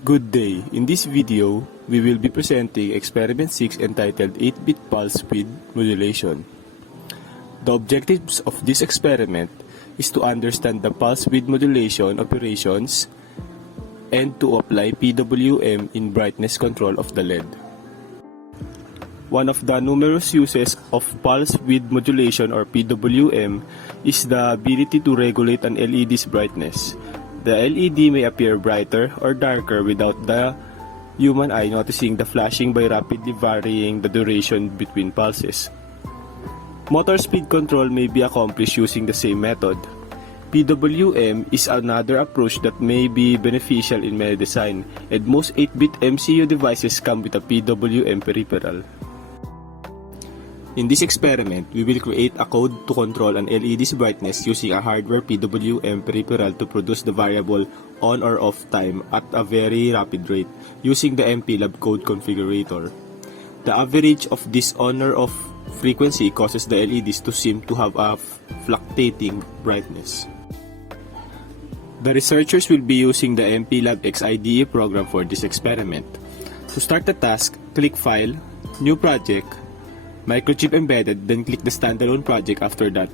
Good day. In this video, we will be presenting Experiment 6 entitled 8-bit pulse width modulation. The objectives of this experiment is to understand the pulse width modulation operations and to apply PWM in brightness control of the LED. One of the numerous uses of pulse width modulation or PWM is the ability to regulate an LED's brightness. The LED may appear brighter or darker without the human eye noticing the flashing by rapidly varying the duration between pulses. Motor speed control may be accomplished using the same method. PWM is another approach that may be beneficial in many design, and most 8-bit MCU devices come with a PWM peripheral. In this experiment, we will create a code to control an LED's brightness using a hardware PWM peripheral to produce the variable on or off time at a very rapid rate using the MPLAB code configurator. The average of this on or off frequency causes the LEDs to seem to have a fluctuating brightness. The researchers will be using the MPLAB X IDE program for this experiment. To start the task, click File, New Project, Microchip Embedded, then click the Standalone project. After that,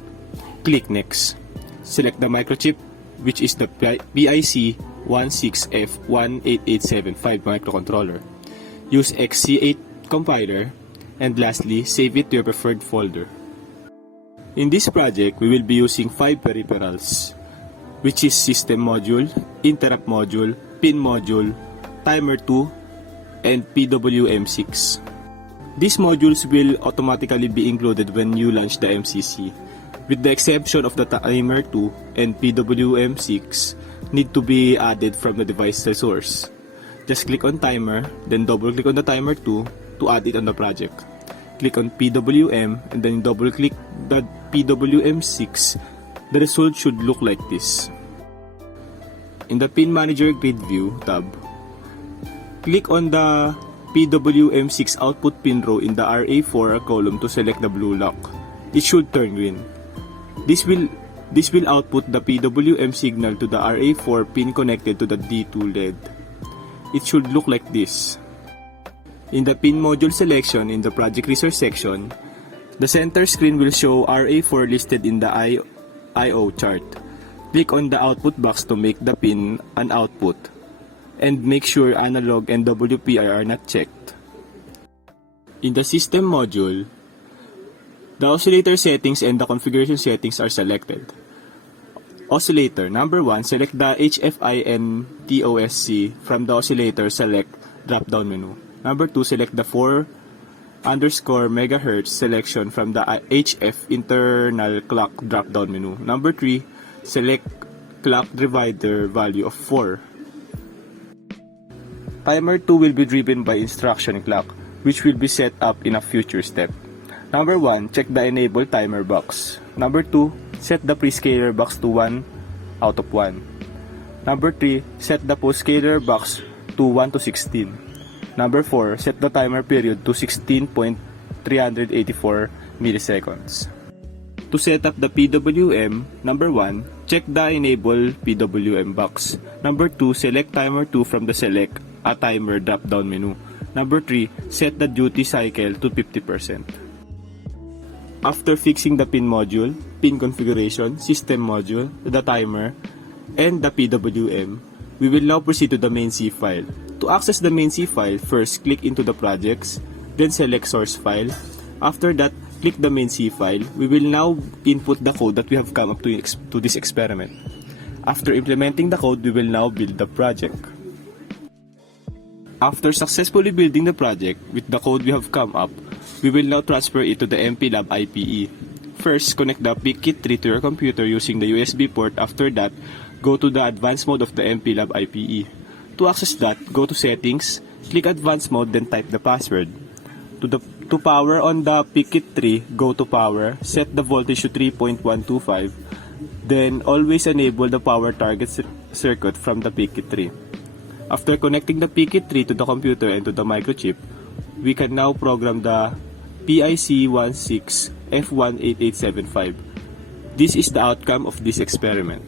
click Next. Select the microchip, which is the PIC16F18875 microcontroller. Use XC8 compiler, and lastly, save it to your preferred folder. In this project, we will be using 5 peripherals, which is System Module, Interrupt Module, Pin Module, Timer 2, and PWM6. These modules will automatically be included when you launch the MCC, with the exception of the Timer 2 and PWM6 need to be added from the device resource. Just click on Timer, then double-click on the Timer 2 to add it on the project. Click on PWM and then double-click the PWM6. The result should look like this. In the Pin Manager Grid View tab, click on the PWM6 output pin row in the RA4 column to select the blue lock. It should turn green. This will output the PWM signal to the RA4 pin connected to the D2 LED. It should look like this. In the pin module selection in the project resource section, the center screen will show RA4 listed in the I/O chart. Click on the output box to make the pin an output, and make sure analog and WPI are not checked. In the system module, the oscillator settings and the configuration settings are selected. Oscillator number 1, select the HFI and TOSC from the oscillator select drop-down menu. Number 2, select the 4 underscore megahertz selection from the HF internal clock drop-down menu. Number 3, select clock divider value of 4. Timer 2 will be driven by instruction clock, which will be set up in a future step. Number 1, check the enable timer box. Number 2, set the prescaler box to 1 out of 1. Number 3, set the postscaler box to 1 to 16. Number 4, set the timer period to 16.384 milliseconds. To set up the PWM, number 1, check the enable PWM box. Number 2, select timer 2 from the select a timer drop-down menu. Number 3, set the duty cycle to 50%. After fixing the pin module, pin configuration, system module, the timer, and the PWM, we will now proceed to the main C file. To access the main C file, first click into the projects, then select source file. After that, click the main C file. We will now input the code that we have come up to this experiment. After implementing the code, we will now build the project. After successfully building the project with the code we have come up, we will now transfer it to the MPLAB IPE. First, connect the PIC 3 to your computer using the USB port. After that, go to the advanced mode of the MPLAB IPE. To access that, go to Settings, click Advanced Mode, then type the password. To power on the PIC 3, go to Power, set the voltage to 3.125, then always enable the power target circuit from the PIC 3. After connecting the PIC 3 to the computer and to the microchip, we can now program the PIC16F18875. This is the outcome of this experiment.